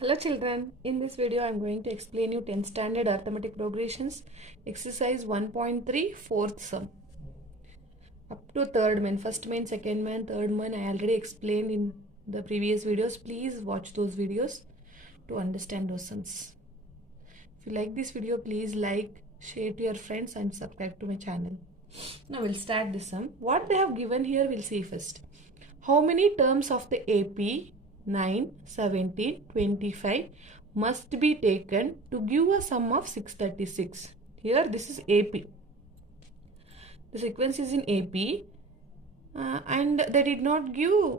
Hello children, in this video I am going to explain you 10th standard arithmetic progressions exercise 1.3 fourth sum up to third main, first main, second main, third main. I already explained in the previous videos. Please watch those videos to understand those sums. If you like this video, please like, share to your friends and subscribe to my channel. Now we'll start this sum. What they have given here we'll see first. How many terms of the AP 9, 17, 25 must be taken to give a sum of 636. Here this is AP. The sequence is in AP and they did not give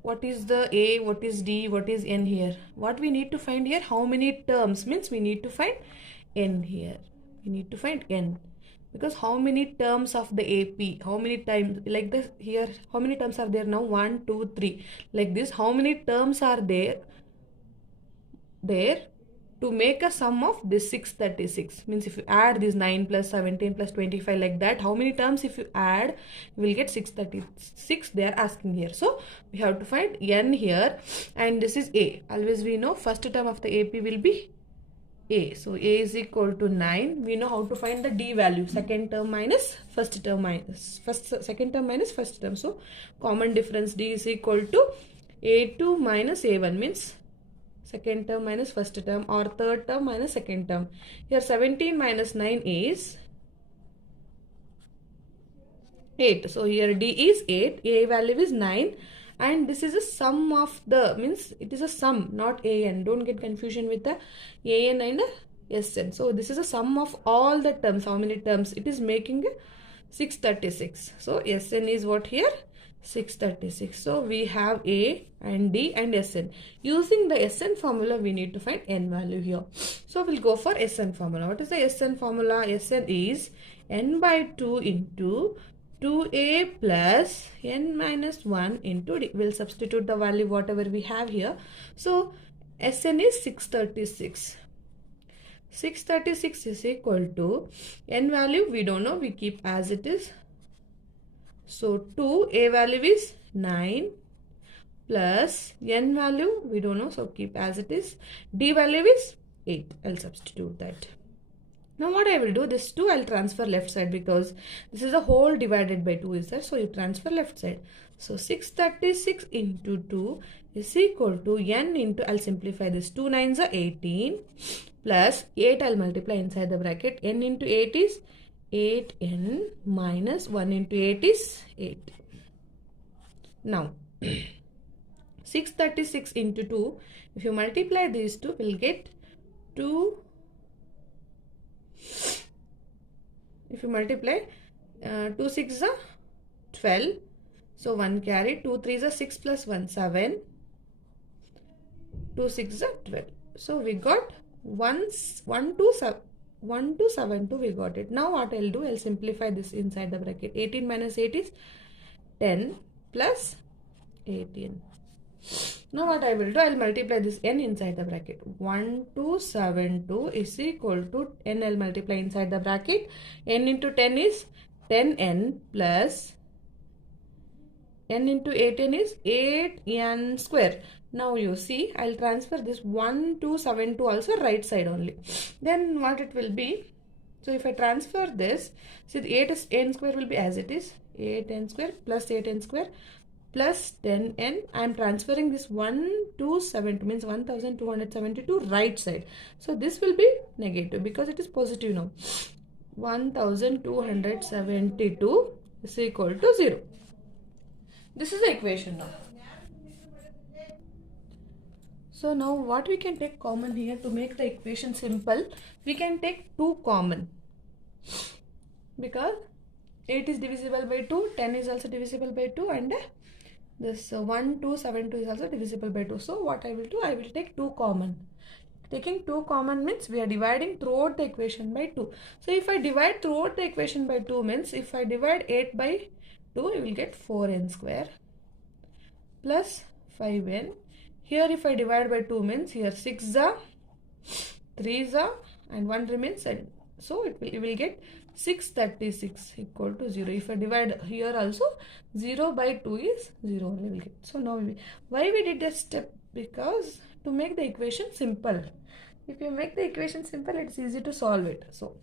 what is the A, what is D, what is N here. What we need to find here, how many terms, means we need to find N here. We need to find N. Because how many terms of the AP, how many times, like this here, how many terms are there now? 1, 2, 3. Like this, how many terms are there to make a sum of this 636? Means if you add this 9 plus 17 plus 25 like that, how many terms if you add, you will get 636 they are asking here. So we have to find N here, and this is A. Always we know first term of the AP will be A. So A is equal to 9. We know how to find the D value. Second term minus first term minus second term minus first term. So common difference D is equal to A2 minus A1, means second term minus first term, or third term minus second term. Here 17 minus 9 is 8. So here D is 8. A value is 9. And this is a sum of the, means it is a sum, not AN. Don't get confusion with the AN and SN. So this is a sum of all the terms. How many terms? It is making 636. So SN is what here? 636. So we have A and D and SN. Using the SN formula, we need to find N value here. So we'll go for SN formula. What is the SN formula? SN is N by 2 into 2A plus N minus 1 into D. We'll substitute the value whatever we have here. So SN is 636. 636 is equal to N value we don't know, we keep as it is. So 2, A value is 9 plus N value we don't know, so keep as it is. D value is 8. I'll substitute that. Now what I will do, this 2 I'll transfer left side because this is a whole divided by 2 is there. So you transfer left side. So 636 into 2 is equal to N into, I'll simplify this, 2 9s are 18 plus 8 I'll multiply inside the bracket. N into 8 is 8N minus 1 into 8 is 8. Now 636 into 2, if you multiply these two, we'll get 2. If you multiply 2 6 are 12, so 1 carry, 2 3 are 6 plus 1 7, 2 6 are 12. So we got 1 2 7 2, we got it. Now what I'll do, I'll simplify this inside the bracket. 18 minus 8 is 10 plus 18. Now what I will do, I'll multiply this N inside the bracket. 1272 is equal to N, I'll multiply inside the bracket. N into 10 is 10N plus N into 8N is 8N square. Now you see, I'll transfer this 1272 also right side only. Then what it will be, so if I transfer this, see the 8 is N square will be as it is, 8N square plus 8N square plus 10N. I am transferring this 1272 means 1272 right side. So this will be negative because it is positive now. 1272 is equal to 0. This is the equation now. So now what we can take common here to make the equation simple, we can take 2 common. Because 8 is divisible by 2, 10 is also divisible by 2, and this 1272 is also divisible by 2. So what I will do, I will take 2 common. Taking 2 common means we are dividing throughout the equation by 2. So if I divide throughout the equation by 2 means, if I divide 8 by 2, I will get 4N square plus 5N. Here if I divide by 2 means, here 6 are, 3 are, and 1 remains, and so you will get 636 equal to 0. If I divide here also, 0 by 2 is 0 only will get. So now why we did this step? Because to make the equation simple. If you make the equation simple, it's easy to solve it. So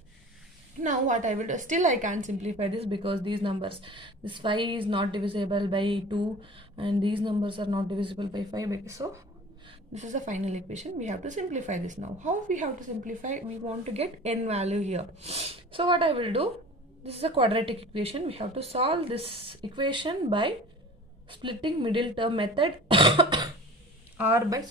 now what I will do, still I can't simplify this because these numbers, this 5 is not divisible by 2 and these numbers are not divisible by 5. So this is the final equation. We have to simplify this now. How we have to simplify? We want to get n value here. So what I will do, this is a quadratic equation. We have to solve this equation by splitting middle term method or by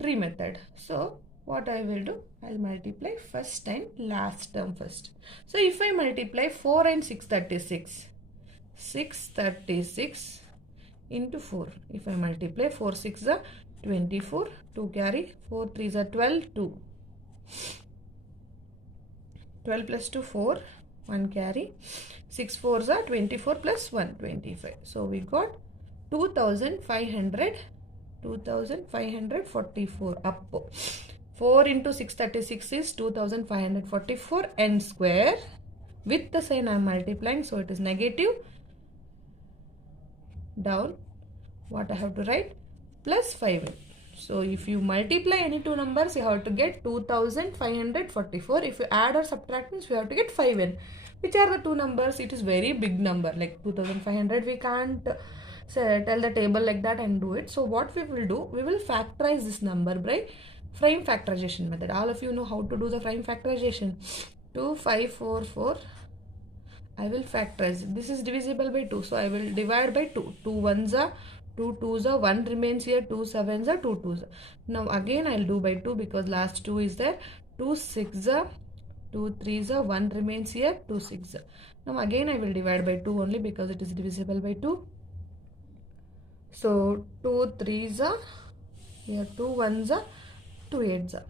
tree method. So what I will do, I'll multiply first and last term first. So if I multiply 4 and 636 into 4. If I multiply 4 6 are 24, 2 carry, 4 3 are 12, 2. 12 plus 2 4, 1 carry, 6 4s are 24 plus 1 25. So we got 2544 up. 4 into 636 is 2544 n square. With the sign I am multiplying, so it is negative. Down, what I have to write? Plus 5n. So if you multiply any two numbers, you have to get 2544. If you add or subtract means you have to get 5n. Which are the two numbers? It is very big number, like 2500. We can't tell the table like that and do it. So what we will do, we will factorize this number by prime factorization method. All of you know how to do the prime factorization. 2544. I will factorize. This is divisible by 2. So I will divide by 2. 2 1s are 2 2s are 1 remains here. 2 7s are 2 2s. Now again I will do by 2 because last 2 is there. 2 6s are 2 3s are 1 remains here. 2 6s are. Now again I will divide by 2 only because it is divisible by 2. So 2 3s are here. 2 1s are 2 8s are.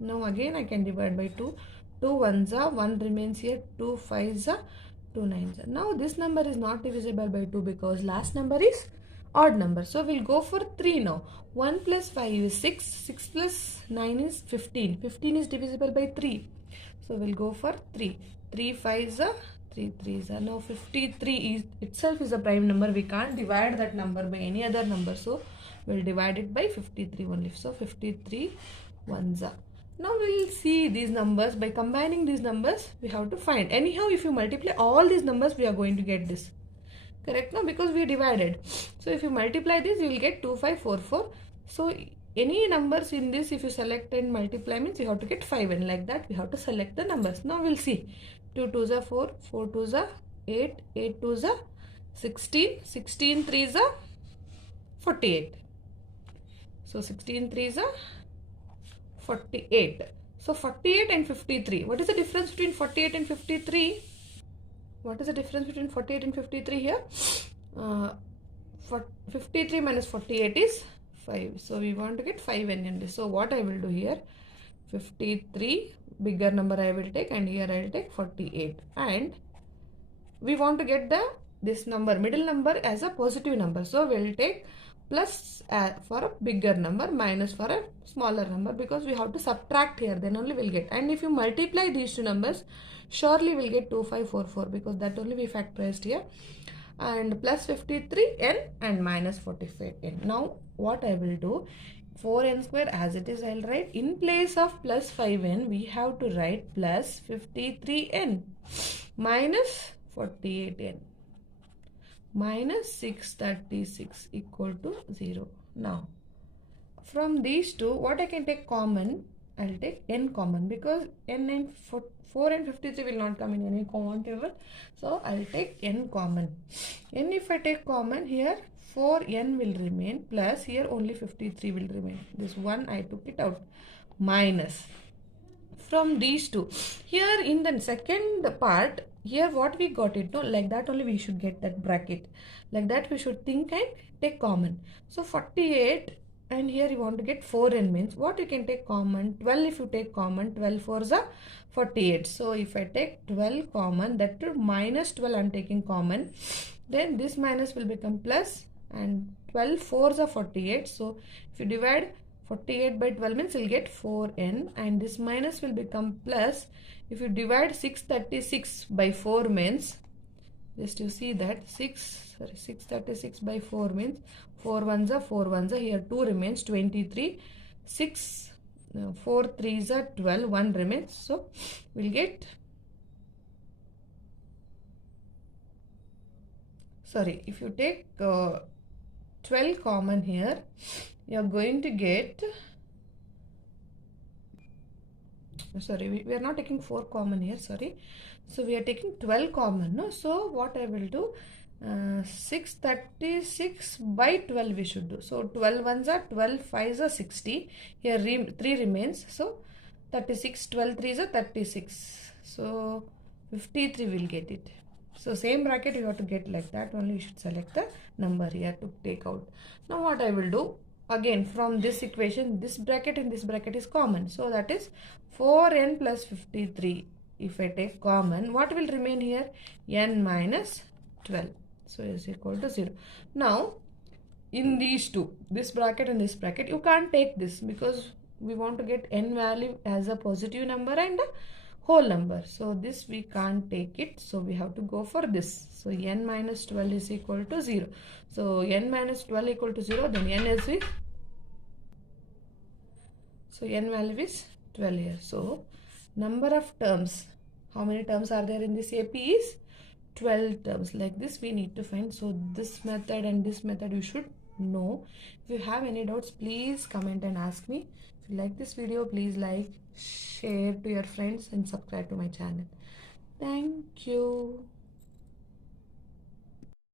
Now again I can divide by 2. 2 1s are 1 remains here. 2 5s are 2 9s are. Now this number is not divisible by 2 because last number is odd number. So we'll go for 3 now. 1 plus 5 is 6. 6 plus 9 is 15. 15 is divisible by 3. So we'll go for 3. 3 5s are 3 3s are. Now 53 itself is a prime number. We can't divide that number by any other number. So we'll divide it by 53 only. So 53 1s are. Now we'll see these numbers. By combining these numbers, we have to find. Anyhow, if you multiply all these numbers, we are going to get this. Correct? No? Because we divided. So if you multiply this, you will get 2544. So any numbers in this, if you select and multiply means you have to get 5. And like that, we have to select the numbers. Now we'll see. 2 2s are 4. 4 2s are 8. 8 2s are 16. 16 3s are 48. So 16 3s are 48. So 48 and 53. What is the difference between 48 and 53? What is the difference between 48 and 53 here? 53 minus 48 is 5. So we want to get 5n in this. So what I will do here? 53, bigger number I will take, and here I will take 48. And we want to get this number, middle number, as a positive number. So we will take plus for a bigger number, minus for a smaller number, because we have to subtract here, then only we'll get. And if you multiply these two numbers, surely we'll get 2544 because that only we factorized here. And plus 53n and minus 45n. Now what I will do, 4n square as it is I'll write. In place of plus 5n, we have to write plus 53n minus 48n. Minus 636 equal to 0. Now, from these two, what I can take common? I'll take n common because n and 4 and 53 will not come in any common table. So, I'll take n common. N if I take common here, 4n will remain plus here only 53 will remain. This one I took it out. Minus. From these two. Here in the second part, here what we got it, no, like that only we should get that bracket. Like that we should think and take common. So 48 and here you want to get 4n means what you can take common? 12 if you take common, 12 4s are 48. So if I take 12 common, that to minus 12 I am taking common. Then this minus will become plus and 12 4s are 48. So if you divide 48 by 12 means you'll get 4n and this minus will become plus. If you divide 636 by 4 means Just you see that 636 by 4 means 4 ones are 4 ones are, here 2 remains, 23, 6 4 threes are 12, 1 remains, so we'll get, sorry, if you take 12 common here, you are going to get, sorry, we are not taking 4 common here, sorry, so we are taking 12 common, no? So what I will do, 636 by 12 we should do. So 12 ones are 12, 5s are 60, here 3 remains, so 36, 12 3s are 36, so 53 will get it. So same bracket you have to get like that, only you should select the number here to take out. Now what I will do, again from this equation, this bracket and this bracket is common, so that is 4n plus 53. If I take common, what will remain here? N minus 12, so is equal to 0. Now in these two, this bracket and this bracket, you can't take this because we want to get n value as a positive number and a whole number, so this we can't take it, so we have to go for this. So n minus 12 is equal to 0. So n minus 12 equal to 0, then n is with, so n value is 12 here. So number of terms, how many terms are there in this AP is 12 terms. Like this we need to find. So this method and this method you should know. If you have any doubts, please comment and ask me. If you like this video, please like, share to your friends and subscribe to my channel. Thank you.